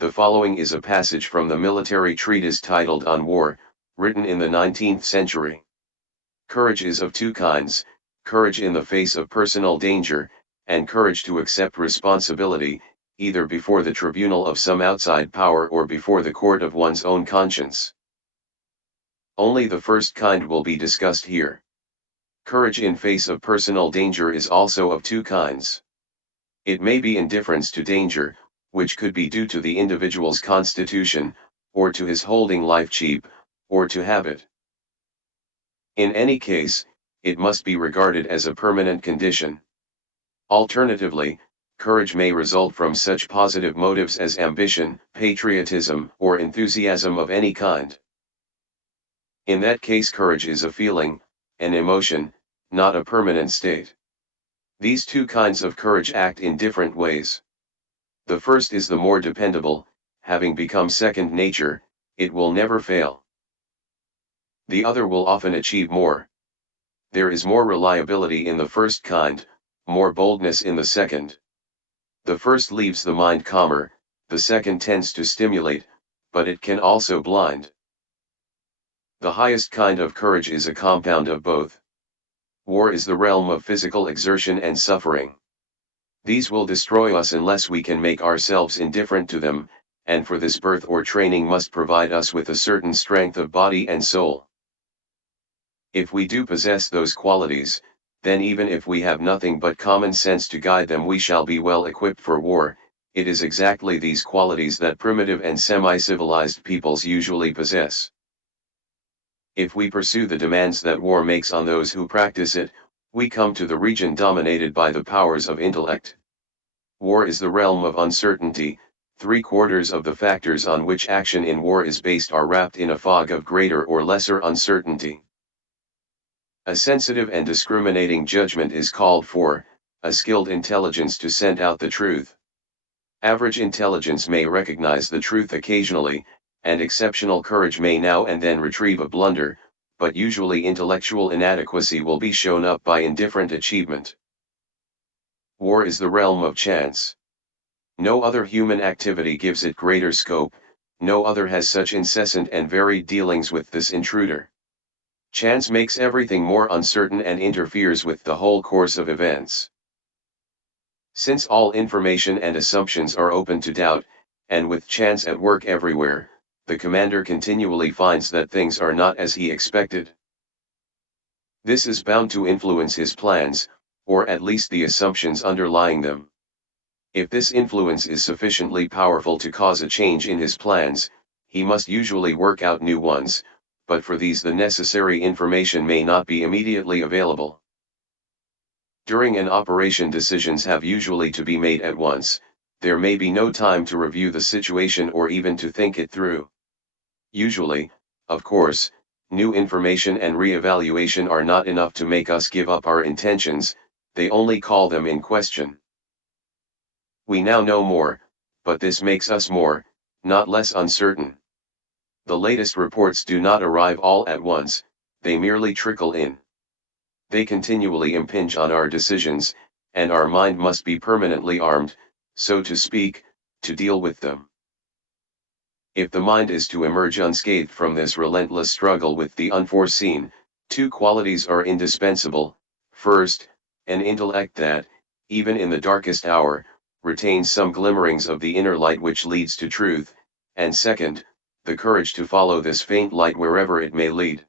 The following is a passage from the military treatise titled On War, written in the 19th century. Courage is of two kinds: courage in the face of personal danger, and courage to accept responsibility, either before the tribunal of some outside power or before the court of one's own conscience. Only the first kind will be discussed here. Courage in face of personal danger is also of two kinds. It may be indifference to danger, which could be due to the individual's constitution, or to his holding life cheap, or to habit. In any case, it must be regarded as a permanent condition. Alternatively, courage may result from such positive motives as ambition, patriotism, or enthusiasm of any kind. In that case, courage is a feeling, an emotion, not a permanent state. These two kinds of courage act in different ways. The first is the more dependable, having become second nature, it will never fail. The other will often achieve more. There is more reliability in the first kind, more boldness in the second. The first leaves the mind calmer, the second tends to stimulate, but it can also blind. The highest kind of courage is a compound of both. War is the realm of physical exertion and suffering. These will destroy us unless we can make ourselves indifferent to them, and for this birth or training must provide us with a certain strength of body and soul. If we do possess those qualities, then even if we have nothing but common sense to guide them, we shall be well equipped for war. It is exactly these qualities that primitive and semi-civilized peoples usually possess. If we pursue the demands that war makes on those who practice it, we come to the region dominated by the powers of intellect. War is the realm of uncertainty. 3/4 of the factors on which action in war is based are wrapped in a fog of greater or lesser uncertainty. A sensitive and discriminating judgment is called for, a skilled intelligence to scent out the truth. Average intelligence may recognize the truth occasionally, and exceptional courage may now and then retrieve a blunder, but usually intellectual inadequacy will be shown up by indifferent achievement. War is the realm of chance. No other human activity gives it greater scope, no other has such incessant and varied dealings with this intruder. Chance makes everything more uncertain and interferes with the whole course of events. Since all information and assumptions are open to doubt, and with chance at work everywhere, the commander continually finds that things are not as he expected. This is bound to influence his plans, or at least the assumptions underlying them. If this influence is sufficiently powerful to cause a change in his plans, he must usually work out new ones, but for these the necessary information may not be immediately available. During an operation, decisions have usually to be made at once. There may be no time to review the situation or even to think it through. Usually, of course, new information and re-evaluation are not enough to make us give up our intentions, they only call them in question. We now know more, but this makes us more, not less uncertain. The latest reports do not arrive all at once, they merely trickle in. They continually impinge on our decisions, and our mind must be permanently armed, so to speak, to deal with them. If the mind is to emerge unscathed from this relentless struggle with the unforeseen, two qualities are indispensable: first, an intellect that, even in the darkest hour, retains some glimmerings of the inner light which leads to truth, and second, the courage to follow this faint light wherever it may lead.